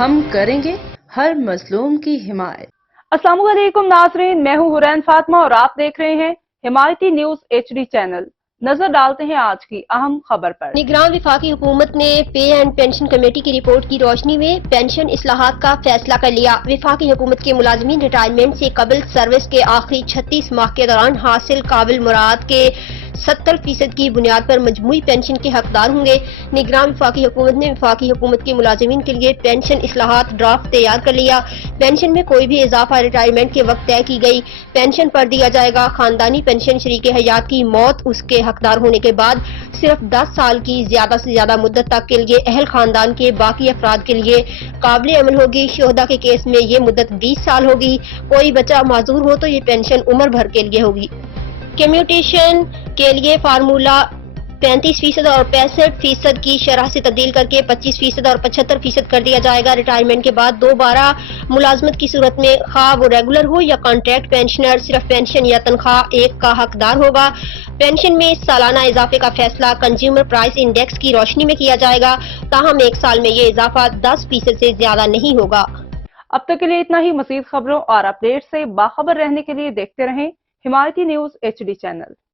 ہم کریں گے ہر مظلوم کی حمایت۔ السلام علیکم ناظرین، میں ہوں حورین فاطمہ اور آپ دیکھ رہے ہیں حمایتی نیوز HD چینل۔ نظر ڈالتے ہیں آج کی اہم خبر پر۔ نگران وفاقی حکومت نے پے اینڈ پینشن کمیٹی کی رپورٹ کی روشنی میں پینشن اصلاحات کا فیصلہ کر لیا۔ وفاقی حکومت کے ملازمین ریٹائرمنٹ سے قبل سروس کے آخری 36 ماہ کے دوران حاصل قابل مراد کے 70% کی بنیاد پر مجموعی پینشن کے حقدار ہوں گے۔ نگران وفاقی حکومت نے وفاقی حکومت کے ملازمین کے لیے پینشن اصلاحات ڈرافٹ تیار کر لیا۔ پینشن میں کوئی بھی اضافہ ریٹائرمنٹ کے وقت طے کی گئی پینشن پر دیا جائے گا۔ خاندانی پینشن شریک حیات کی موت اس کے حقدار ہونے کے بعد صرف 10 سال کی زیادہ سے زیادہ مدت تک کے لیے اہل خاندان کے باقی افراد کے لیے قابل عمل ہوگی۔ شہداء کے کیس میں یہ مدت 20 سال ہوگی۔ کوئی بچہ معذور ہو تو یہ پینشن عمر بھر کے لیے ہوگی۔ کمیوٹیشن کے لیے فارمولہ 35% اور 65% کی شرح سے تبدیل کر کے 25% اور 75% کر دیا جائے گا۔ ریٹائرمنٹ کے بعد دوبارہ ملازمت کی صورت میں خواہ وہ ریگولر ہو یا کانٹریکٹ پینشنر صرف پینشن یا تنخواہ ایک کا حقدار ہوگا۔ پینشن میں سالانہ اضافے کا فیصلہ کنزیومر پرائس انڈیکس کی روشنی میں کیا جائے گا، تاہم ایک سال میں یہ اضافہ 10% سے زیادہ نہیں ہوگا۔ اب تک کے لیے اتنا ہی۔ مزید خبروں اور اپڈیٹ سے باخبر رہنے کے لیے دیکھتے رہیں حمایتی نیوز HD چینل۔